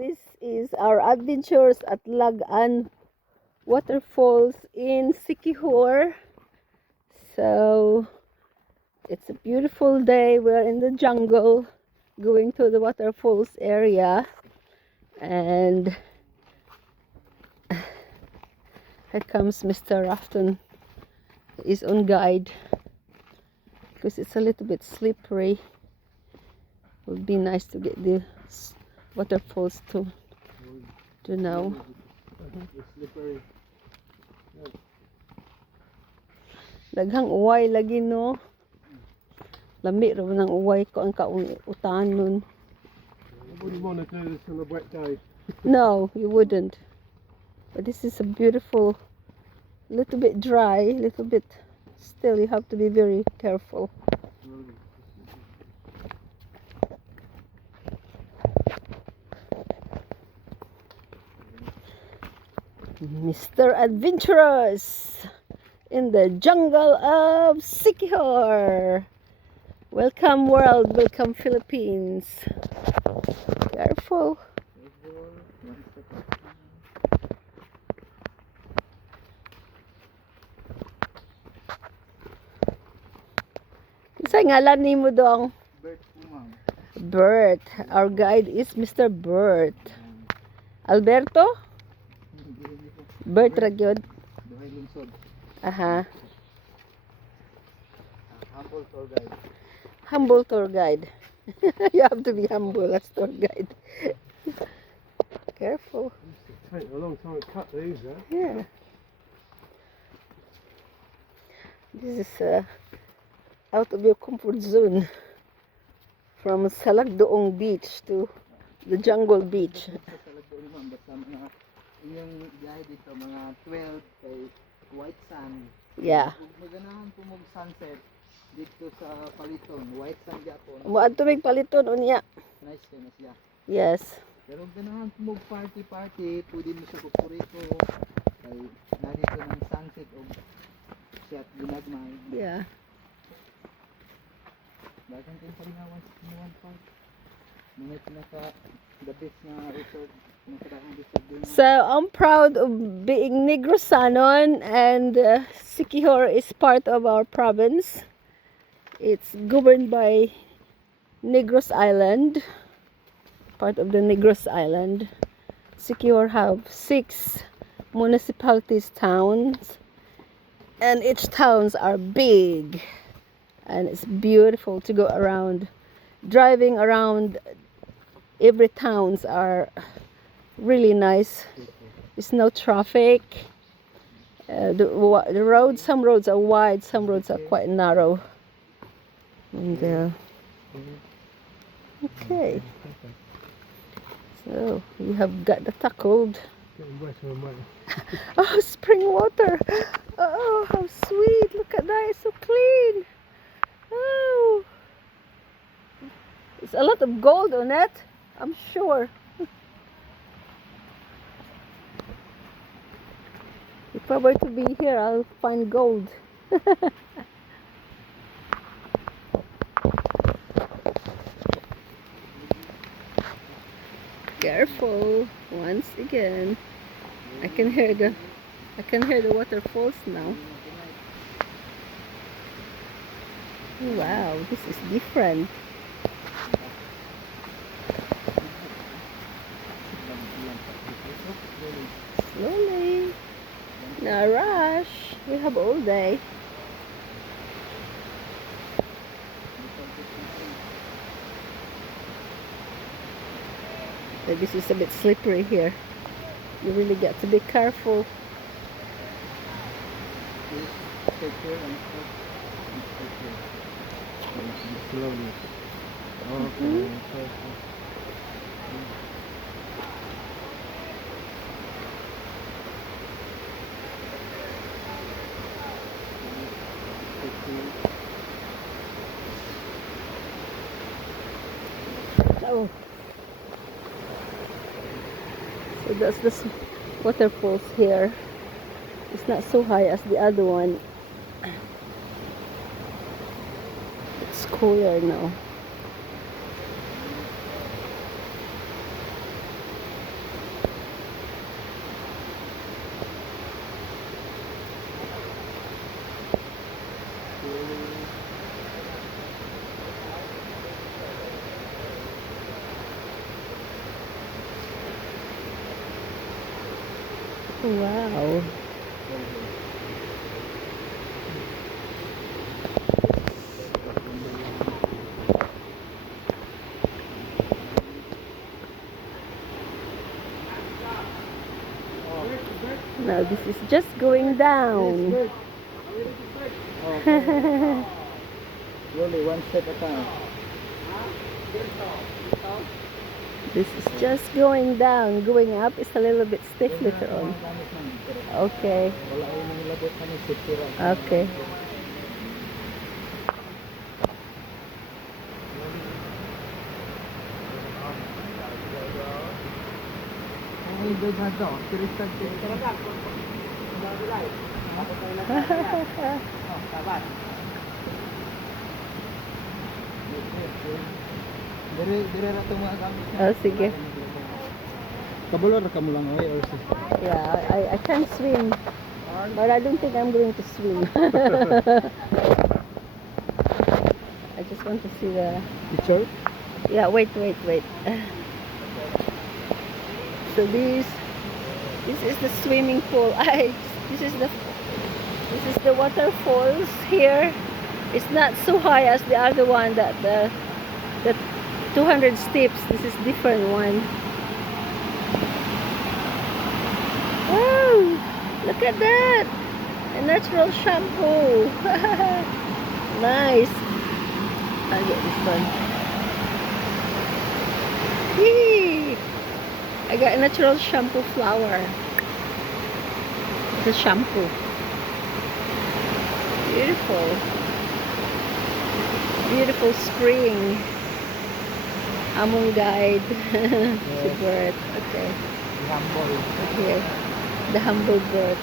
This is our adventures at Lagan Waterfalls in Siquijor. So it's a beautiful day. We're in the jungle going to the waterfalls area, and here comes Mr. Rafton. He's on guide because it's a little bit slippery. It would be nice to get the waterfalls to know. Daghang uway lagi, no? Lami raw ng uway ko ang kautanon. Would you want to do this on a wet day? No, you wouldn't. But this is a beautiful, little bit dry, little bit. Still, you have to be very careful. Mr. Adventurous in the jungle of Siquijor. Welcome world, welcome Philippines. Careful. Sa ngalan nimo dong? Bert po, ma'am. Bert. Our guide is Mr. Bert. Alberto? Bert Ragyod. Bahay lungsod. Aha. Humble tour guide. Humble tour guide. You have to be humble as tour guide. Careful. Take a long time to cut these, huh? Yeah. This is out of your comfort zone. From Salagdoong Beach to the Jungle Beach. Sa Salagdoong, ma'am, basta mga inyong biyahe dito, mga 12 kay White Sand. Yeah. Kung maganahan po mong sunset dito sa Paliton, White Sand Japon, Muad tubig paliton unya. nice kayo na siya. Yes. Pero kung ganahan po mong party, pwede mo siya kukuriko, kay narito ng sunset o siya at ginagmay. Yeah. Dagan kayong palinawan sa Sinuan Park. Mga pinaka the best na resort, nakaraang resort din. So I'm proud of being Negrosanon, and Siquijor is part of our province. It's governed by Negros Island, part of the Negros Island. Siquijor have 6 municipalities, towns, and each towns are big, and it's beautiful to go around. Driving around every towns are really nice. There's no traffic. The roads, some roads are wide, some roads are quite narrow. And okay, so you have got the tackled. Getting wetter and wetter. Oh, spring water. Oh, how sweet. Look at that, it's so clean. Oh, it's a lot of gold on it, I'm sure. If I were to be here, I'll find gold. Careful, once again. I can hear the waterfalls now. Wow, this is different. Slowly. No rush. We have all day. So this is a bit slippery here. You really got to be careful. Take care and Slowly. Okay. Oh. So that's the waterfalls here. It's not so high as the other one. It's cooler now. Wow. Now this is just going down. Okay. Slowly, one step at a time. This is just going down. Going up is a little bit stiff later on. Okay. Wala ko nang ilabot kami sitira. Okay. Ay, daghan daw. Tiristan Dire ra to mga gamit. Oh, sige. Kabalo ra ka mo lang oy or sister. Yeah, I can't swim. But I don't think I'm going to swim. I just want to see the... Picture? Yeah, wait. So this is the swimming pool. This is the waterfalls here. It's not so high as the other one, that the 200 steps. This is different one. Wow, look at that. A natural shampoo. Nice. I'll get this one. Yee! I got a natural shampoo flower. The shampoo. Beautiful. Beautiful spring. Among guide. Super. Okay. Humble. Okay. The humble bird.